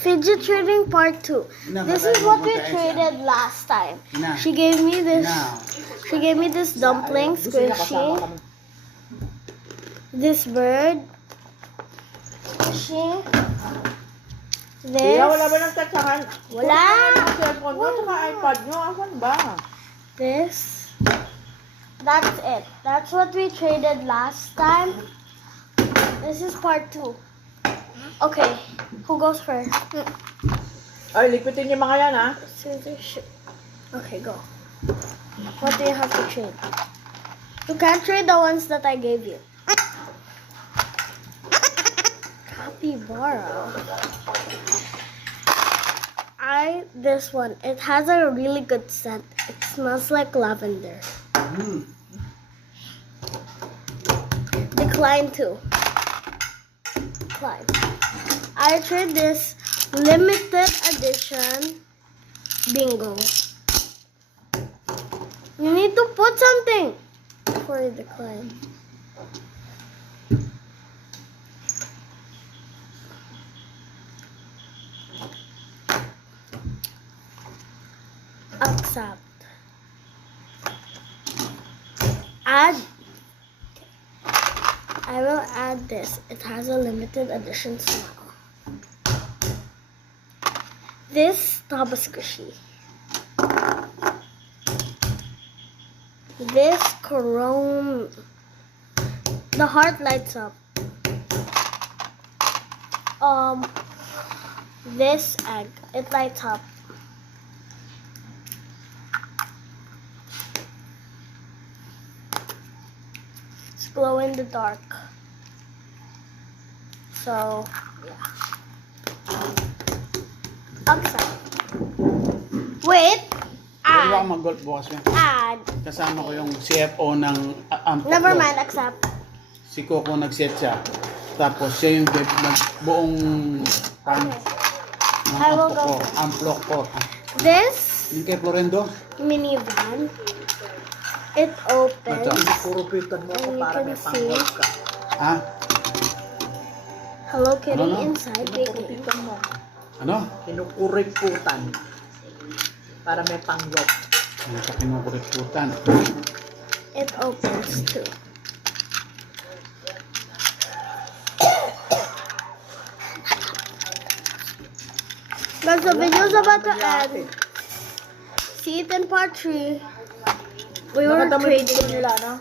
Fidget trading part 2. This is what we traded last time. She gave me this. She gave me this dumpling squishy. This bird. Squishy. This. Wala ba ng tatsakan? Wala. Cellphone mo, saka iPad nyo. Asan ba? This. That's it. That's what we traded last time. This is part 2. Okay, who goes first? Ay, lipitin yung mga yan, ha? Scissors, shoot. Okay, go. What do you have to trade? You can't trade the ones that I gave you. Capybara. This one. It has a really good scent. It smells like lavender. Decline 2. Decline. I tried this limited edition bingo. You need to put something before you decline. Accept. Add. I will add this. It has a limited edition smell. This Taba Squishy. This Chrome. The heart lights up. This egg. It lights up. It's glow in the dark. So, yeah. Accept. Wait. Pwede ba Add. akong mag-golf bukas yan? Add. Kasama ko yung CFO ng Ampok. Never mind. Accept. Si Coco nag-set siya. Tapos siya yung buong pan ng I will go amplok ko. This Yung kay Florendo? minivan. It opens. Purupitan mo ako And you para can may see pang-golf ka. Ha? Hello Kitty Ano? inside baking. Purupitan mo. Ano? Kinukuriputan. Para may pang-golf. Ano sa kinukurikutan? It opens too. Guys, the video's about to end. See it in part 3. We were Nakadamay trading. dito nila, no?